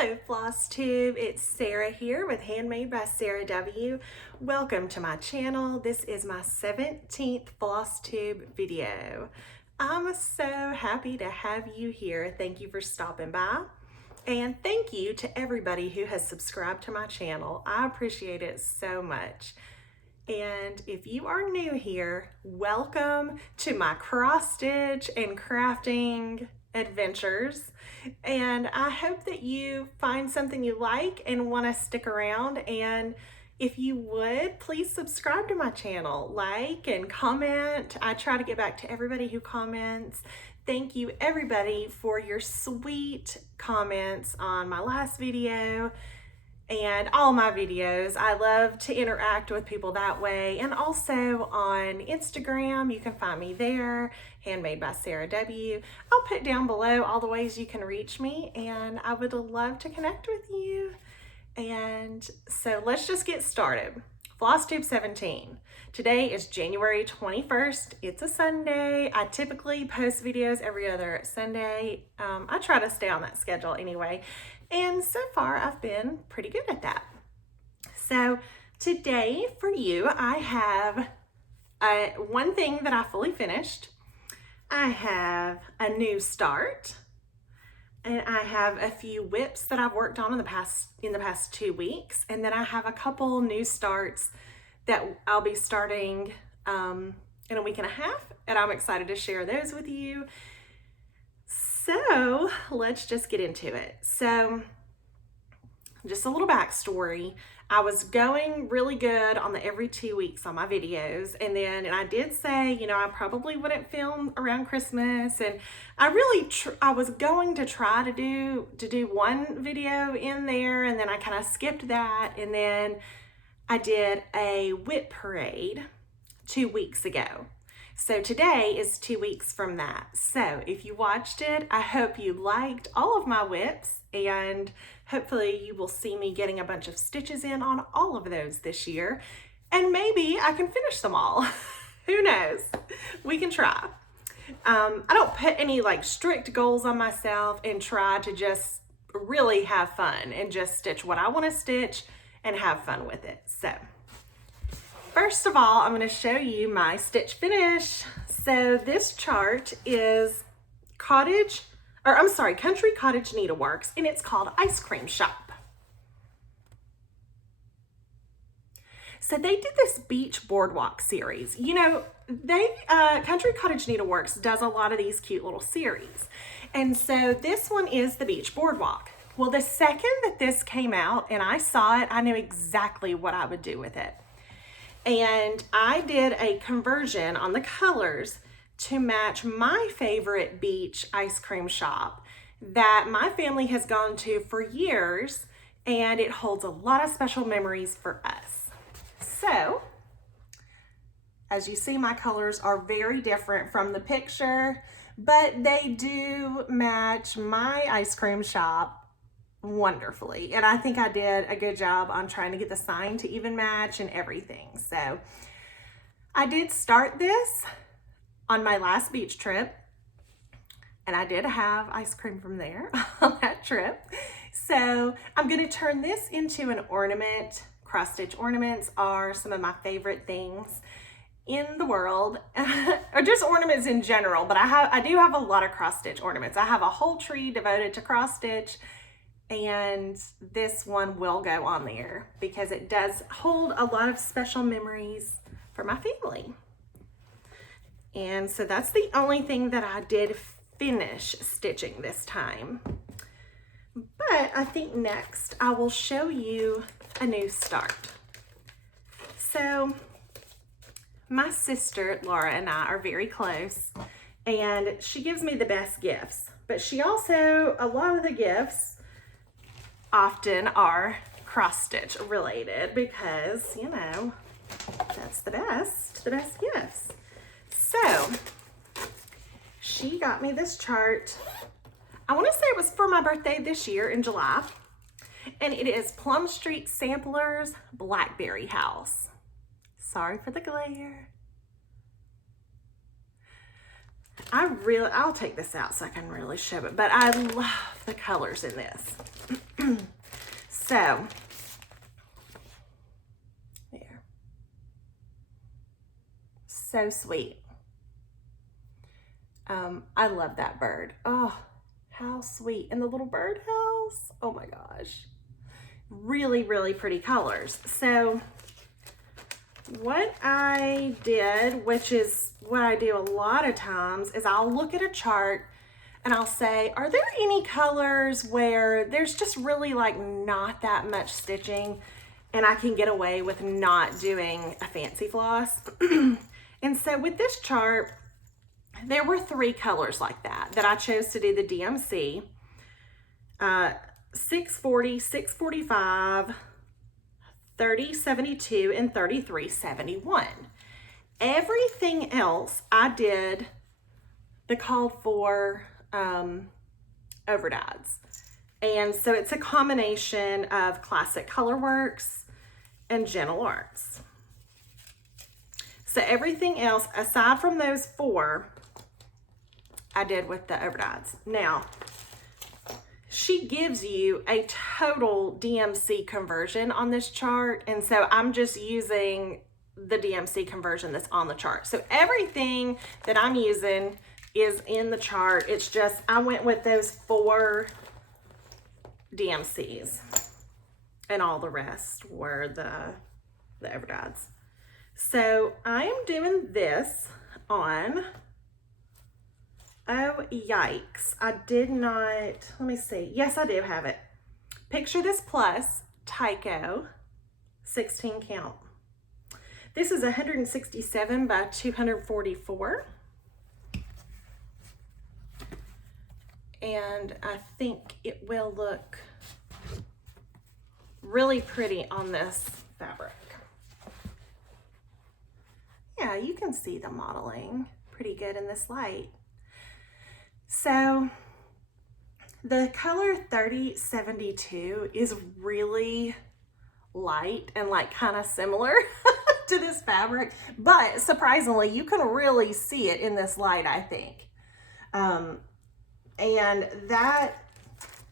Hello Flosstube, it's Sarah here with Handmade by Sarah W. Welcome to my channel. This is my 17th Flosstube video. I'm so happy to have you here. Thank you for stopping by. And thank you to everybody who has subscribed to my channel. I appreciate it so much. And if you are new here, welcome to my cross stitch and crafting adventures. And I hope that you find something you like and want to stick around. And if you would, please subscribe to my channel, like and comment. I try to get back to everybody who comments. Thank you everybody for your sweet comments on my last video and all my videos. I love to interact with people that way. And also on Instagram, you can find me there, Handmade by Sarah W. I'll put down below all the ways you can reach me, and I would love to connect with you. And so let's just get started. Flosstube 17. Today is January 21st. It's a Sunday. I typically post videos every other Sunday. I try to stay on that schedule anyway. And so far I've been pretty good at that. So today for you, I have one thing that I fully finished. I have a new start, and I have a few whips that I've worked on in the past 2 weeks. And then I have a couple new starts that I'll be starting in a week and a half, and I'm excited to share those with you. So let's just get into it. So just a little backstory. I was going really good on the every 2 weeks on my videos. And I did say, you know, I probably wouldn't film around Christmas. And I was going to try to do one video in there. And then I kind of skipped that. And then I did a whip parade 2 weeks ago. So today is 2 weeks from that. So if you watched it, I hope you liked all of my whips, and hopefully you will see me getting a bunch of stitches in on all of those this year. And maybe I can finish them all. Who knows? We can try. I don't put any like strict goals on myself, and try to just really have fun and just stitch what I want to stitch and have fun with it. So first of all, I'm going to show you my stitch finish. So this chart is Country Cottage Needleworks, and it's called Ice Cream Shop. So they did this beach boardwalk series. You know, Country Cottage Needleworks does a lot of these cute little series. And so this one is the beach boardwalk. Well, the second that this came out and I saw it, I knew exactly what I would do with it. And I did a conversion on the colors to match my favorite beach ice cream shop that my family has gone to for years, and it holds a lot of special memories for us. So, as you see, my colors are very different from the picture, but they do match my ice cream shop wonderfully. And I think I did a good job on trying to get the sign to even match and everything. So I did start this on my last beach trip, and I did have ice cream from there on that trip. So I'm going to turn this into an ornament. Cross stitch ornaments are some of my favorite things in the world, or just ornaments in general, but I do have a lot of cross stitch ornaments. I have a whole tree devoted to cross stitch, and this one will go on there because it does hold a lot of special memories for my family. And so that's the only thing that I did finish stitching this time. But I think next I will show you a new start. So my sister Laura and I are very close, and she gives me the best gifts, but she also, a lot of the gifts often are cross stitch related because, you know, that's the best gifts. So she got me this chart. I want to say it was for my birthday this year in July, and it is Plum Street Samplers Blackberry House. Sorry for the glare. I'll take this out so I can really show it, but I love the colors in this. So, there. So sweet. I love that bird. Oh, how sweet. And the little birdhouse. Oh my gosh. Really, really pretty colors. So what I did, which is what I do a lot of times, is I'll look at a chart and I'll say, are there any colors where there's just really like not that much stitching and I can get away with not doing a fancy floss? And so with this chart, there were 3 colors like that I chose to do the DMC. 640, 645, 3072, and 3371. Everything else I did the called for overdyes. And so it's a combination of Classic Colorworks and Gentle Arts. So everything else aside from those 4, I did with the overdyes. Now, she gives you a total DMC conversion on this chart, and so I'm just using the DMC conversion that's on the chart. So everything that I'm using is in the chart. It's just I went with those 4 DMCs, and all the rest were the overdyes. So I am doing this on, oh yikes, I did not, let me see. Yes, I do have it. Picture This Plus Tyco 16 count. This is 167 by 244. And I think it will look really pretty on this fabric. Yeah, you can see the modeling pretty good in this light. So the color 3072 is really light and like kind of similar to this fabric, but surprisingly, you can really see it in this light, I think. And that,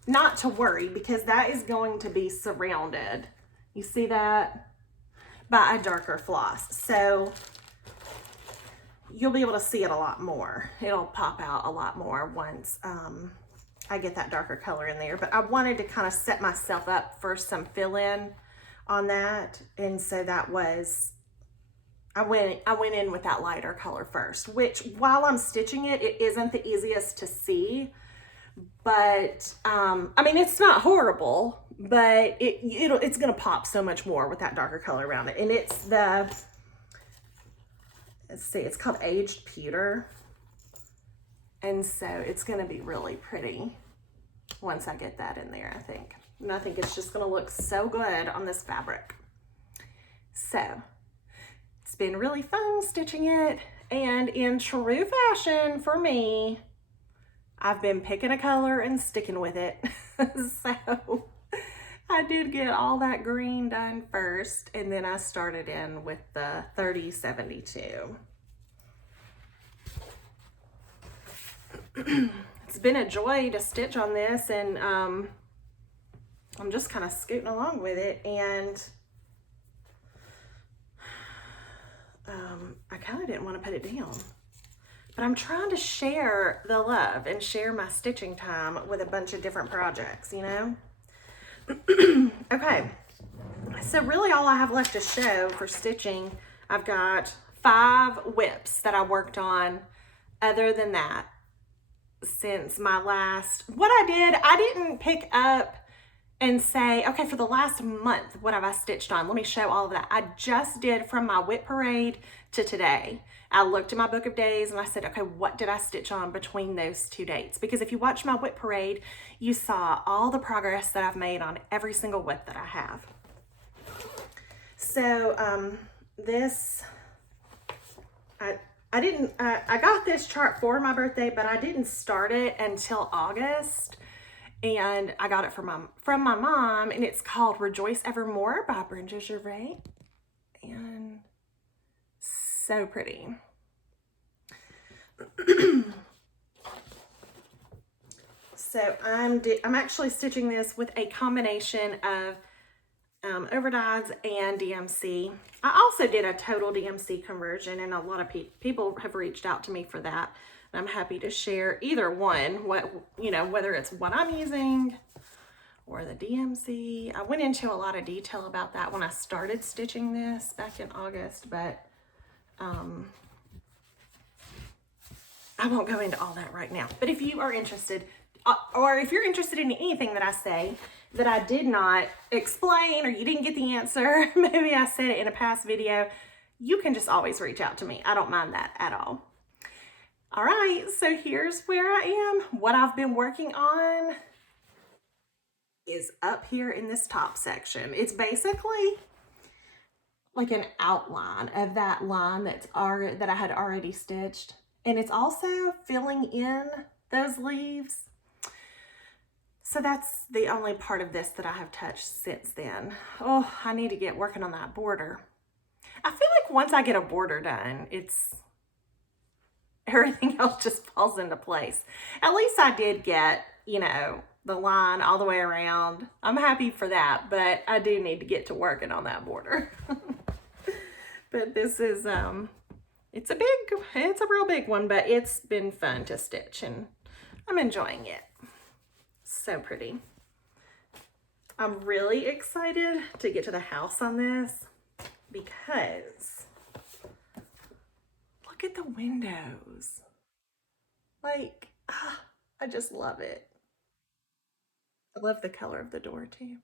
not to worry, because that is going to be surrounded, you see that, by a darker floss. So you'll be able to see it a lot more. It'll pop out a lot more once I get that darker color in there. But I wanted to kind of set myself up for some fill-in on that. And so that was, I went in with that lighter color first, which while I'm stitching it, it isn't the easiest to see. But, I mean, it's not horrible, but it's going to pop so much more with that darker color around it. And it's the, let's see, it's called Aged Pewter. And so it's going to be really pretty once I get that in there, I think. And I think it's just going to look so good on this fabric. So it's been really fun stitching it. And in true fashion for me, I've been picking a color and sticking with it. So I did get all that green done first, and then I started in with the 3072. It's been a joy to stitch on this, and I'm just kind of scooting along with it, and I kind of didn't want to put it down. But I'm trying to share the love and share my stitching time with a bunch of different projects, you know? Okay, so really all I have left to show for stitching, I've got 5 whips that I worked on. Other than that, since my last, what I didn't pick up and say, okay, for the last month, what have I stitched on? Let me show all of that. I just did from my whip parade to today. I looked at my book of days and I said, okay, what did I stitch on between those 2 dates? Because if you watch my whip parade, you saw all the progress that I've made on every single whip that I have. So this, I got this chart for my birthday, but I didn't start it until August. And I got it from my mom, and it's called Rejoice Evermore by Brenda Gervais. And so pretty. So I'm actually stitching this with a combination of overdyes and DMC. I also did a total DMC conversion, and a lot of people have reached out to me for that. And I'm happy to share either one, whether it's what I'm using or the DMC. I went into a lot of detail about that when I started stitching this back in August, but I won't go into all that right now. But if you are interested, or if you're interested in anything that I say that I did not explain, or you didn't get the answer, maybe I said it in a past video, you can just always reach out to me. I don't mind that at all. All right, so here's where I am. What I've been working on is up here in this top section. It's basically like an outline of that line that I had already stitched. And it's also filling in those leaves. So that's the only part of this that I have touched since then. Oh, I need to get working on that border. I feel like once I get a border done, everything else just falls into place. At least I did get, the line all the way around. I'm happy for that, but I do need to get to working on that border. But this is, it's a real big one, but it's been fun to stitch and I'm enjoying it. So pretty. I'm really excited to get to the house on this because look at the windows. Like, I just love it. I love the color of the door too.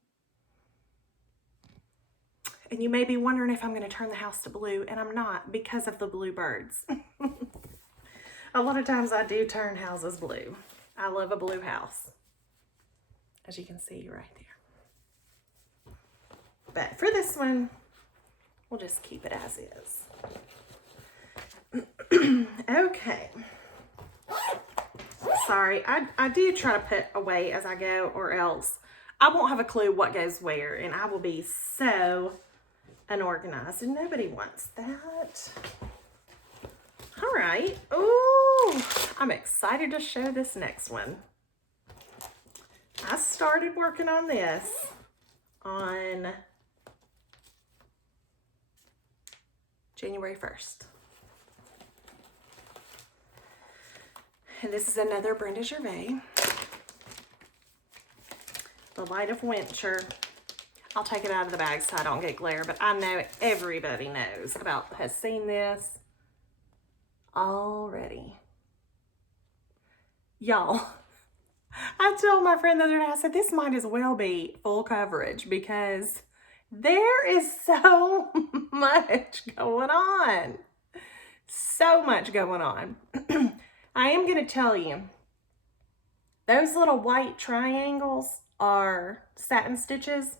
And you may be wondering if I'm going to turn the house to blue, and I'm not, because of the blue birds. A lot of times I do turn houses blue. I love a blue house, as you can see right there. But for this one, we'll just keep it as is. Okay. Sorry, I do try to put away as I go, or else I won't have a clue what goes where, and I will be so unorganized, and nobody wants that. All right. Ooh, I'm excited to show this next one. I started working on this on January 1st. And this is another Brenda Gervais. The Light of Winter. I'll take it out of the bag so I don't get glare, but I know everybody has seen this already. Y'all, I told my friend the other day, I said, this might as well be full coverage because there is so much going on. So much going on. I am going to tell you, those little white triangles are satin stitches.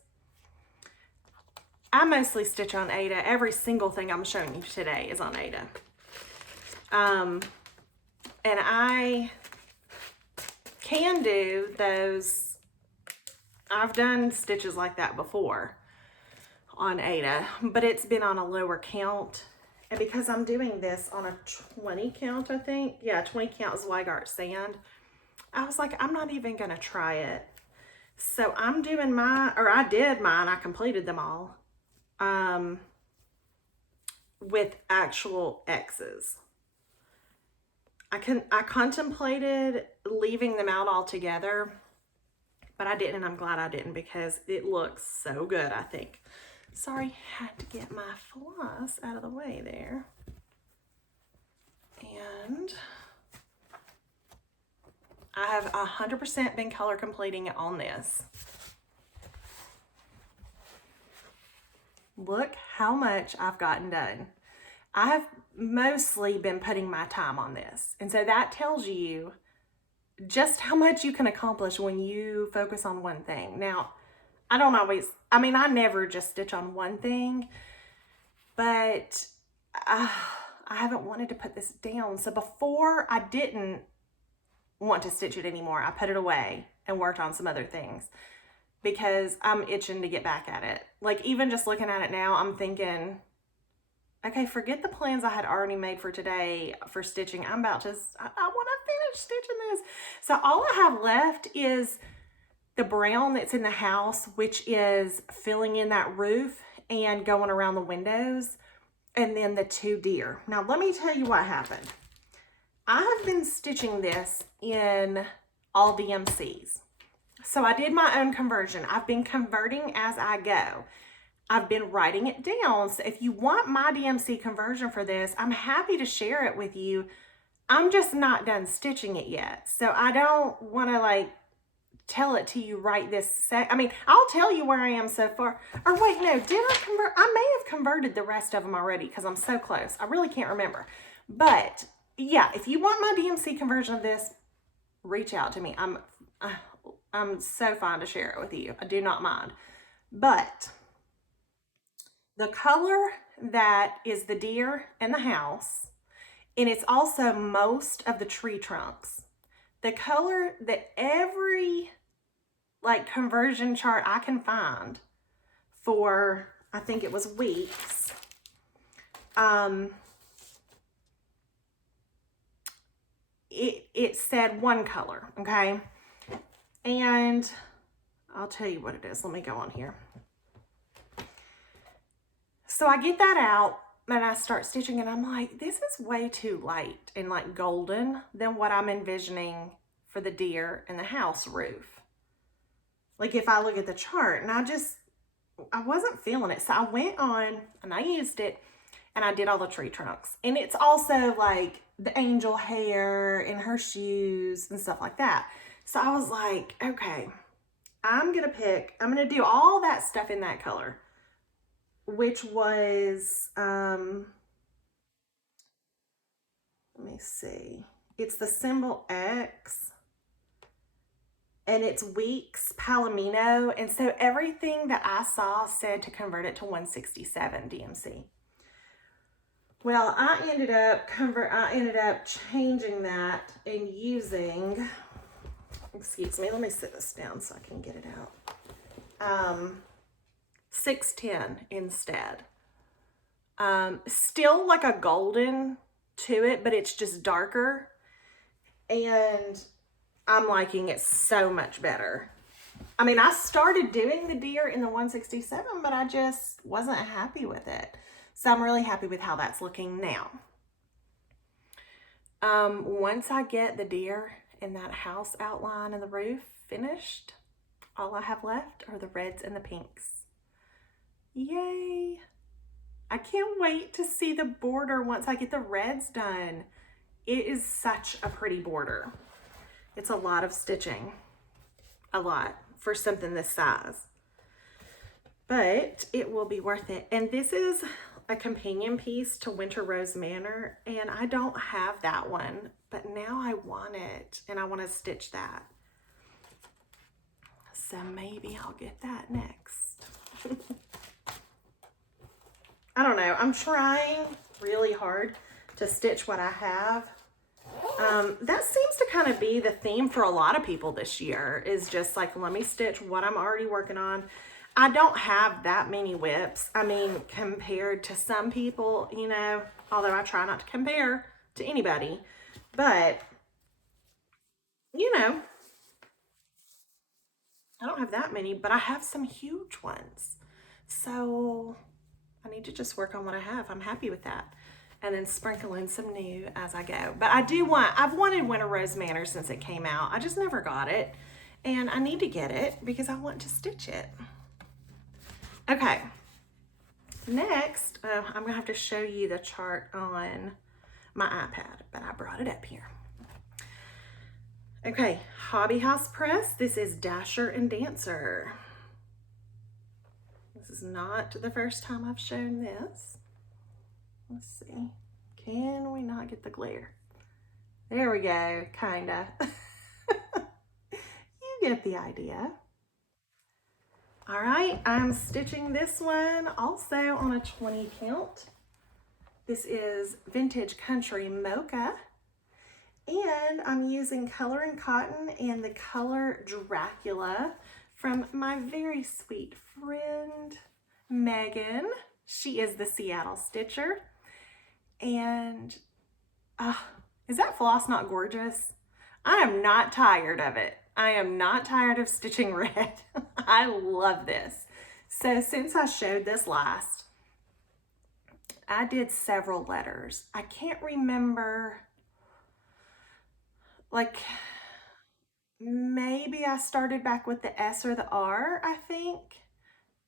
I mostly stitch on Aida. Every single thing I'm showing you today is on Aida. And I can do those. I've done stitches like that before on Aida, but it's been on a lower count. And because I'm doing this on a 20 count, I think. Yeah, 20 count Zweigart sand. I was like, I'm not even going to try it. So I'm doing I did mine. I completed them all. With actual X's. I contemplated leaving them out altogether, but I didn't, and I'm glad I didn't because it looks so good, I think. Sorry, had to get my floss out of the way there. And I have 100% been color completing on this. Look how much I've gotten done. I have mostly been putting my time on this. And so that tells you just how much you can accomplish when you focus on one thing. Now, I never just stitch on one thing, but I haven't wanted to put this down. So before I didn't want to stitch it anymore, I put it away and worked on some other things because I'm itching to get back at it. Like even just looking at it now, I'm thinking, okay, forget the plans I had already made for today for stitching. I want to much stitching this. So all I have left is the brown that's in the house, which is filling in that roof and going around the windows, and then the 2 deer. Now let me tell you what happened. I have been stitching this in all DMCs. So I did my own conversion. I've been converting as I go. I've been writing it down. So if you want my DMC conversion for this, I'm happy to share it with you. I'm just not done stitching it yet. So I don't want to like tell it to you right this sec. I mean, I'll tell you where I am so far. Or wait, no, did I convert? I may have converted the rest of them already because I'm so close. I really can't remember. But yeah, if you want my DMC conversion of this, reach out to me. I'm so fine to share it with you. I do not mind. But the color that is the deer and the house, and it's also most of the tree trunks. The color that every like conversion chart I can find for, I think it was weeks, it said one color, okay? And I'll tell you what it is. Let me go on here. So I get that out and I start stitching and I'm like, this is way too light and like golden than what I'm envisioning for the deer and the house roof. Like if I look at the chart, and I wasn't feeling it. So I went on and I used it and I did all the tree trunks. And it's also like the angel hair and her shoes and stuff like that. So I was like, okay, I'm going to do all that stuff in that color, which was, let me see. It's the symbol X. And it's Weeks Palomino. And so everything that I saw said to convert it to 167 DMC. Well, I ended up changing that and using, excuse me, let me sit this down so I can get it out. 610 instead. Still like a golden to it, but it's just darker. And I'm liking it so much better. I mean, I started doing the deer in the 167, but I just wasn't happy with it. So I'm really happy with how that's looking now. Once I get the deer and that house outline and the roof finished, all I have left are the reds and the pinks. Yay! I can't wait to see the border once I get the reds done. It is such a pretty border. It's a lot of stitching, a lot for something this size, but it will be worth it. And this is a companion piece to Winter Rose Manor, and I don't have that one, but now I want it and I want to stitch that. So maybe I'll get that next. I don't know. I'm trying really hard to stitch what I have. That seems to kind of be the theme for a lot of people this year, is just like, let me stitch what I'm already working on. I don't have that many whips. I mean, compared to some people, you know, although I try not to compare to anybody, but you know, I don't have that many, but I have some huge ones. So I need to just work on what I have. I'm happy with that. And then sprinkle in some new as I go. But I've wanted Winter Rose Manor since it came out. I just never got it. And I need to get it because I want to stitch it. Okay. Next, I'm gonna have to show you the chart on my iPad, but I brought it up here. Okay, Hobby House Press. This is Dasher and Dancer. This is not the first time I've shown this. Let's see. Can we not get the glare? There we go, kinda. You get the idea. All right, I'm stitching this one also on a 20 count. This is Vintage Country Mocha. And I'm using Color and Cotton and the color Dracula from my very sweet friend, Megan. She is the Seattle Stitcher. And is that floss not gorgeous? I am not tired of it. I am not tired of stitching red. I love this. So since I showed this last, I did several letters. I can't remember, like maybe I started back with the S or the R, I think.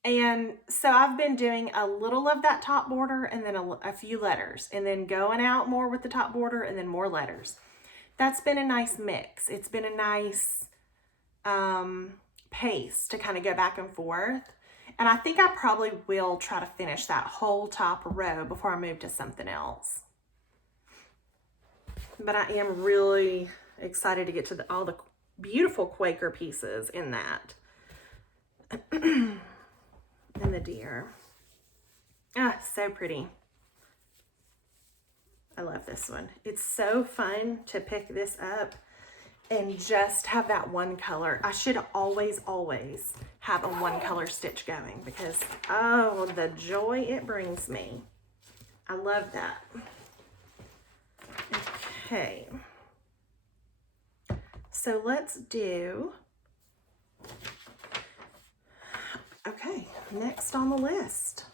And so I've been doing a little of that top border and then a few letters, and then going out more with the top border and then more letters. That's been a nice mix. It's been a nice pace to kind of go back and forth. And I think I probably will try to finish that whole top row before I move to something else. But I am really excited to get to all the beautiful Quaker pieces in that. And the deer. Ah, so pretty. I love this one. It's so fun to pick this up and just have that one color. I should always have a one color stitch going because, oh, the joy it brings me. I love that. Okay. So let's do, okay, next on the list.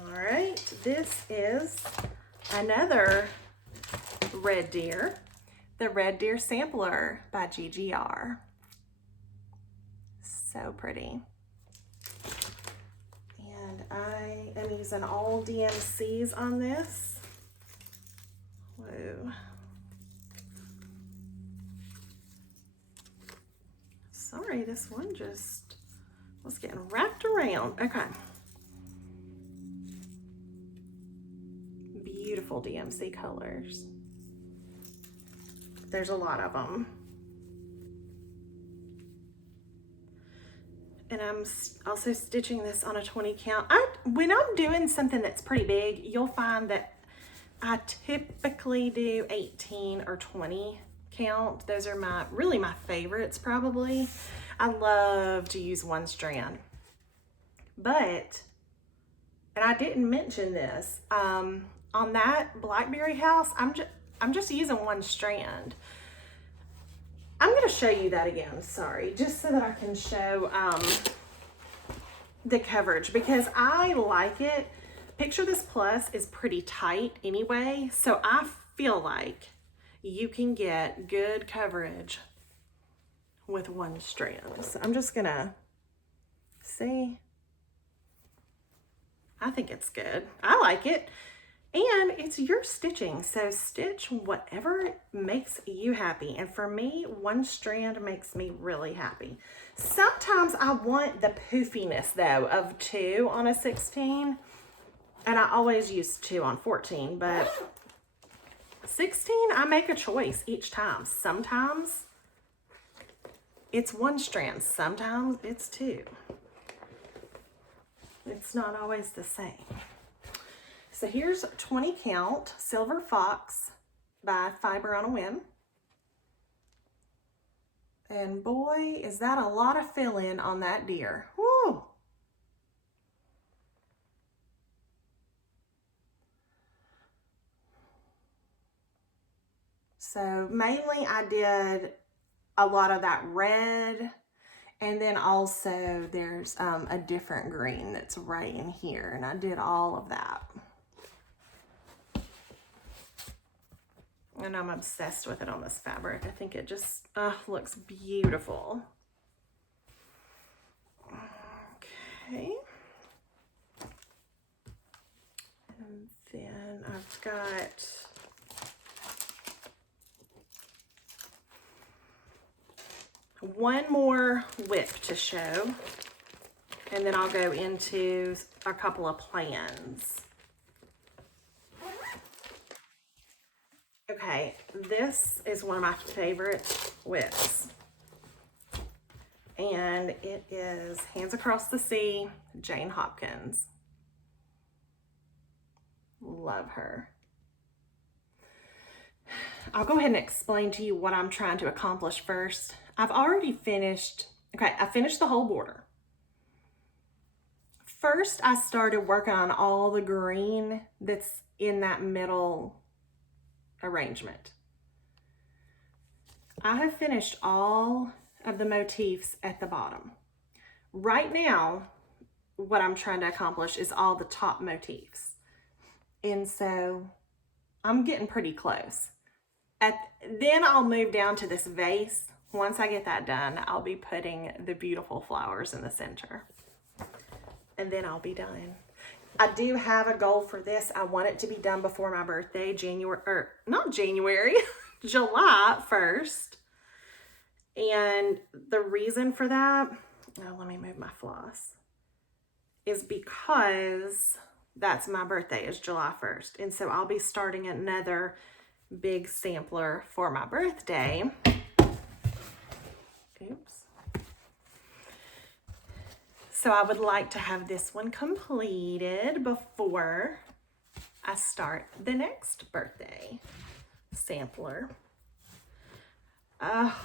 All right, this is another red deer, the Red Deer Sampler by GGR. So pretty. And I am using all DMCs on this. Whoa. Sorry, this one just was getting wrapped around. Okay. Beautiful DMC colors. There's a lot of them. And I'm also stitching this on a 20 count. When I'm doing something that's pretty big, you'll find that I typically do 18 or 20 count. Those are really my favorites probably. I love to use one strand. But, and I didn't mention this, on that Blackberry house, I'm just using one strand. I'm going to show you that again, sorry, just so that I can show the coverage because I like it. Picture This Plus is pretty tight anyway, so I feel like you can get good coverage with one strand. So I'm just going to see. I think it's good. I like it. And it's your stitching, so stitch whatever makes you happy. And for me, one strand makes me really happy. Sometimes I want the poofiness though of 2 on a 16, and I always use 2 on 14, but 16, I make a choice each time. Sometimes it's one strand, sometimes it's 2. It's not always the same. So here's 20 count Silver Fox by Fiber on a Whim. And boy, is that a lot of fill-in on that deer. Woo! So mainly I did a lot of that red, and then also there's a different green that's right in here, and I did all of that. And I'm obsessed with it on this fabric. I think it just looks beautiful. Okay. And then I've got one more whip to show, and then I'll go into a couple of plans. Okay, this is one of my favorite whips, and it is Hands Across the Sea, Jane Hopkins. Love her. I'll go ahead and explain to you what I'm trying to accomplish first. I've already finished, I finished the whole border. First, I started working on all the green that's in that middle arrangement. I have finished all of the motifs at the bottom. Right now, what I'm trying to accomplish is all the top motifs. And so I'm getting pretty close. Then I'll move down to this vase. Once I get that done, I'll be putting the beautiful flowers in the center. And then I'll be done. I do have a goal for this. I want it to be done before my birthday, July 1st. And the reason for that, let me move my floss, is because that's my birthday is July 1st. And so I'll be starting another big sampler for my birthday. Oops. So I would like to have this one completed before I start the next birthday sampler. Oh,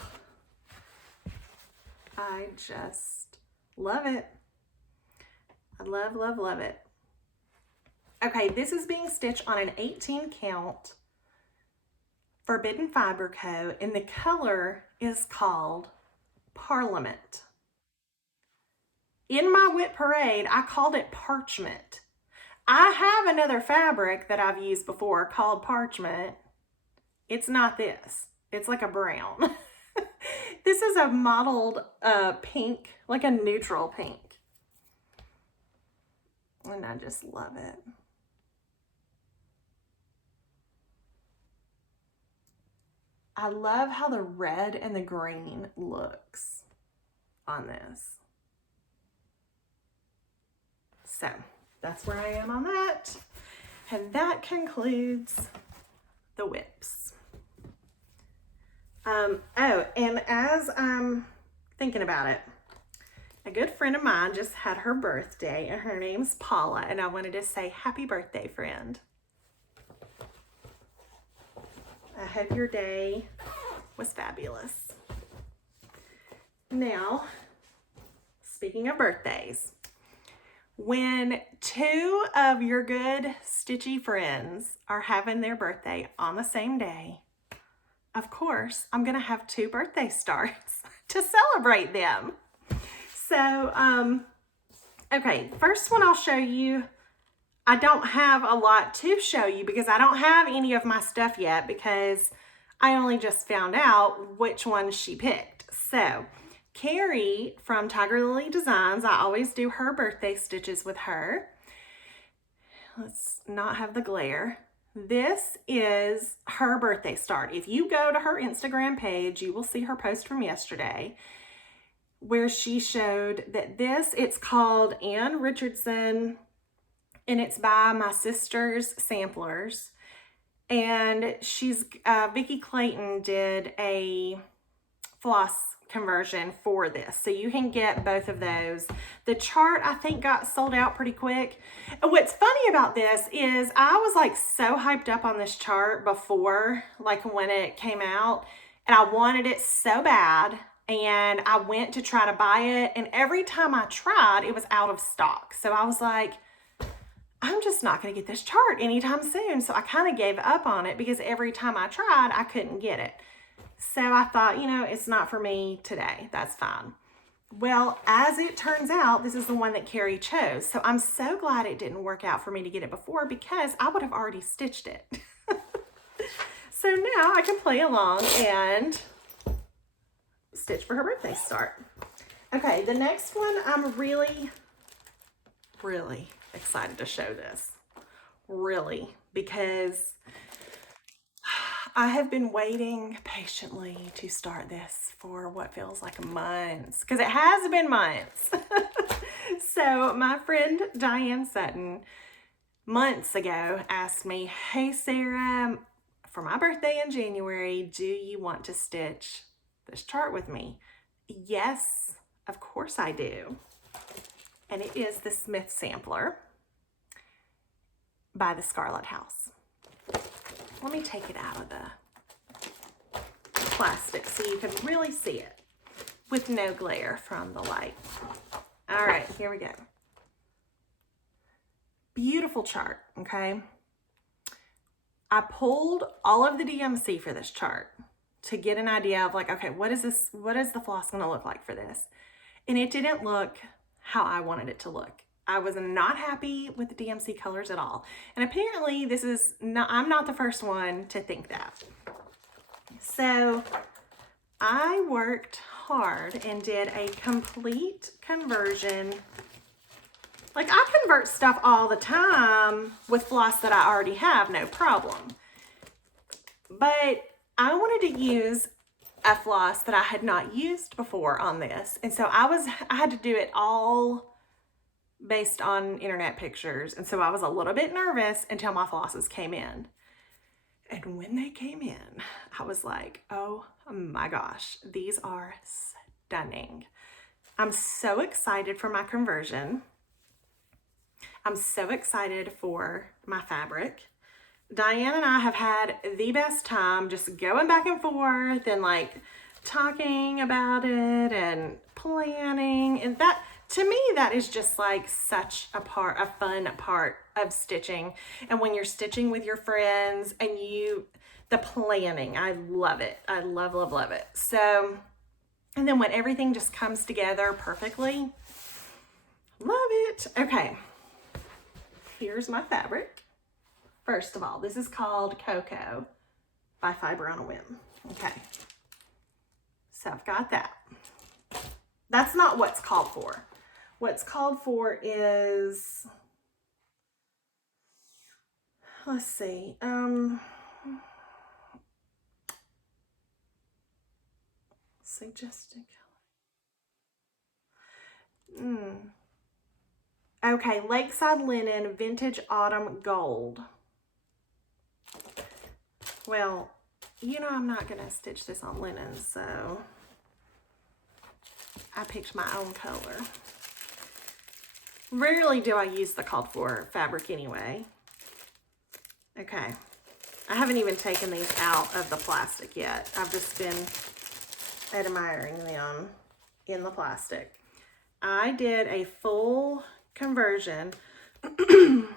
I just love it. I love, love, love it. Okay, this is being stitched on an 18 count Forbidden Fiber Co. And the color is called Parliament. In my Whip Parade, I called it Parchment. I have another fabric that I've used before called Parchment. It's not this. It's like a brown. This is a mottled pink, like a neutral pink. And I just love it. I love how the red and the green looks on this. So that's where I am on that. And that concludes the whips. Oh, and as I'm thinking about it, a good friend of mine just had her birthday, and her name's Paula, and I wanted to say happy birthday, friend. I hope your day was fabulous. Now, speaking of birthdays, when two of your good stitchy friends are having their birthday on the same day, of course, I'm going to have two birthday starts to celebrate them. So, okay, first one I'll show you. I don't have a lot to show you because I don't have any of my stuff yet because I only just found out which one she picked. So, Carrie from Tiger Lily Designs, I always do her birthday stitches with her. Let's not have the glare. This is her birthday start. If you go to her Instagram page, you will see her post from yesterday where she showed that it's called Ann Richardson, and it's by My Sister's Samplers. And Vicki Clayton did a floss conversion for this. So you can get both of those. The chart, I think, got sold out pretty quick. And what's funny about this is I was like so hyped up on this chart before, like when it came out, and I wanted it so bad. And I went to try to buy it, and every time I tried, it was out of stock. So I was like, I'm just not going to get this chart anytime soon. So I kind of gave up on it because every time I tried, I couldn't get it. So I thought, it's not for me today. That's fine. Well, as it turns out, this is the one that Carrie chose. So I'm so glad it didn't work out for me to get it before because I would have already stitched it. So now I can play along and stitch for her birthday start. Okay, the next one, I'm really, really excited to show this. Really, because I have been waiting patiently to start this for what feels like months, because it has been months. So my friend Diane Sutton months ago asked me, hey Sarah, for my birthday in January, do you want to stitch this chart with me? Yes, of course I do. And it is the Smith Sampler by the Scarlet House. Let me take it out of the plastic so you can really see it with no glare from the light. All right, here we go. Beautiful chart, okay? I pulled all of the DMC for this chart to get an idea of like, okay, what is this? What is the floss gonna look like for this? And it didn't look how I wanted it to look. I was not happy with the DMC colors at all. And apparently this is not, I'm not the first one to think that. So I worked hard and did a complete conversion. Like, I convert stuff all the time with floss that I already have, no problem. But I wanted to use a floss that I had not used before on this. And so I had to do it all based on internet pictures. And so I was a little bit nervous until my flosses came in. And when they came in, I was like, oh my gosh, these are stunning. I'm so excited for my conversion. I'm so excited for my fabric. Diane and I have had the best time just going back and forth and like talking about it and planning. And that, to me, that is just like such a fun part of stitching. And when you're stitching with your friends and the planning, I love it. I love, love, love it. So, and then when everything just comes together perfectly, love it. Okay. Here's my fabric. First of all, this is called Cocoa by Fiber on a Whim. Okay. So I've got that. That's not what's called for. What's called for is, let's see. Suggested color. Okay, Lakeside Linen Vintage Autumn Gold. Well, you know I'm not gonna stitch this on linen, so I picked my own color. Rarely do I use the called for fabric anyway. Okay, I haven't even taken these out of the plastic yet. I've just been admiring them in the plastic. I did a full conversion to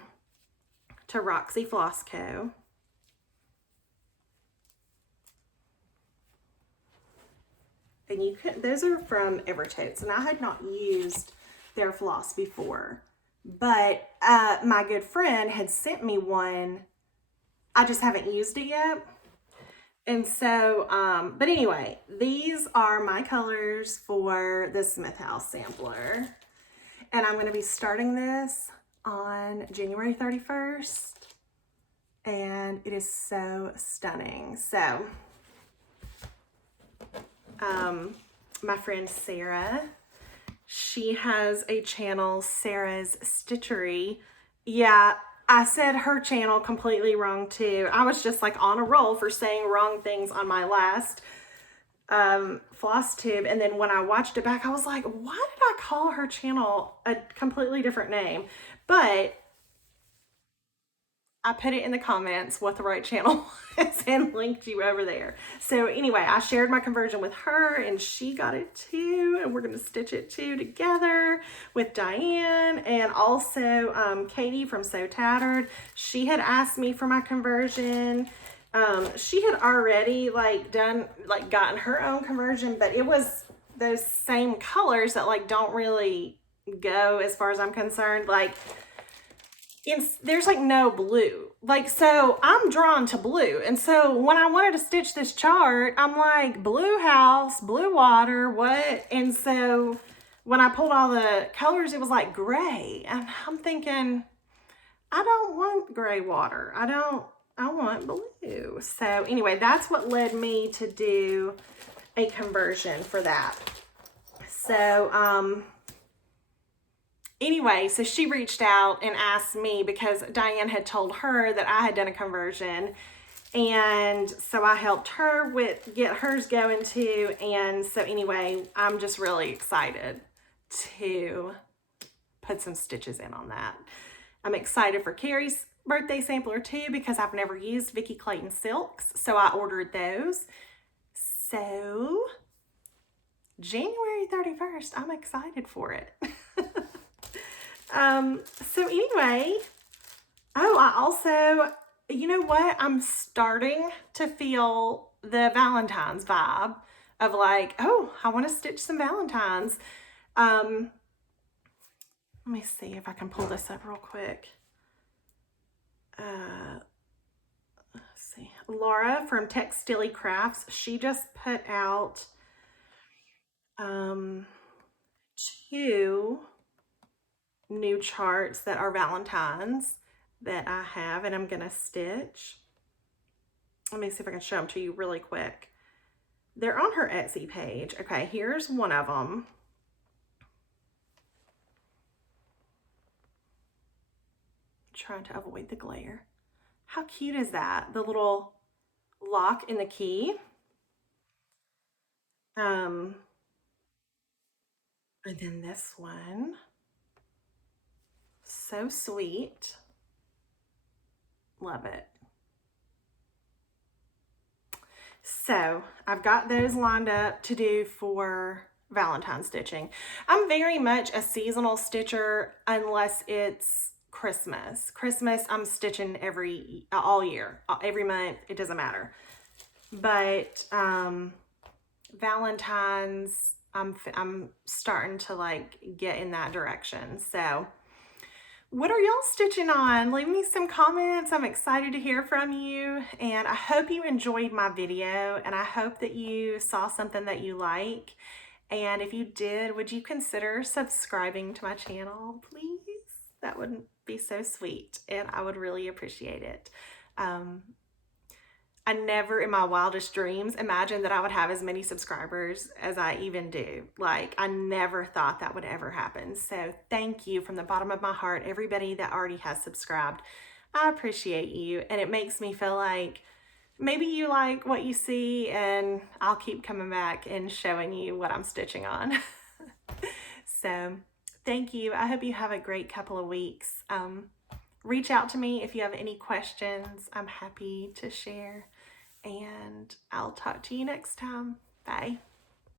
Roxy Floss Co. And you can, those are from Evertotes, and I had not used their floss before, but my good friend had sent me one. I just haven't used it yet. And so, but anyway, these are my colors for the Smith House sampler. And I'm going to be starting this on January 31st. And it is so stunning. So, my friend Sarah, she has a channel, Sarah's Stitchery. Yeah, I said her channel completely wrong too. I was just like on a roll for saying wrong things on my last Flosstube, and then when I watched it back, I was like, why did I call her channel a completely different name? But I put it in the comments what the right channel was and linked you over there. So anyway, I shared my conversion with her and she got it too. And we're going to stitch it too together with Diane. And also Katie from So Tattered. She had asked me for my conversion. She had already gotten her own conversion, but it was those same colors that like don't really go as far as I'm concerned. Like, there's like no blue, like, so I'm drawn to blue. And so when I wanted to stitch this chart, I'm like, blue house, blue water, what? And so when I pulled all the colors, it was like gray. And I'm thinking, I don't want gray water. I want blue. So anyway, that's what led me to do a conversion for that. So, anyway, so she reached out and asked me because Diane had told her that I had done a conversion. And so I helped her get hers going too. And so anyway, I'm just really excited to put some stitches in on that. I'm excited for Carrie's birthday sampler too because I've never used Vicki Clayton silks. So I ordered those. So January 31st, I'm excited for it. So anyway, oh, I also you know what? I'm starting to feel the Valentine's vibe of like, oh, I want to stitch some Valentines. Um, Let me see if I can pull this up real quick. Let's see. Laura from Textile Crafts, she just put out um, 2 new charts that are Valentines that I have and I'm gonna stitch. Let me see if I can show them to you really quick. They're on her Etsy page. Okay, here's one of them. Trying to avoid the glare. How cute is that? The little lock in the key. And then this one. So sweet. Love it. So I've got those lined up to do for Valentine stitching. I'm very much a seasonal stitcher unless it's Christmas. Christmas, I'm stitching all year, every month, it doesn't matter. But Valentine's, I'm starting to like get in that direction. So what are y'all stitching on? Leave me some comments. I'm excited to hear from you. And I hope you enjoyed my video and I hope that you saw something that you like. And if you did, would you consider subscribing to my channel, please? That would be so sweet and I would really appreciate it. I never in my wildest dreams imagined that I would have as many subscribers as I even do. Like, I never thought that would ever happen. So thank you from the bottom of my heart, everybody that already has subscribed. I appreciate you. And it makes me feel like maybe you like what you see and I'll keep coming back and showing you what I'm stitching on. So thank you. I hope you have a great couple of weeks. Reach out to me if you have any questions. I'm happy to share. And I'll talk to you next time. Bye.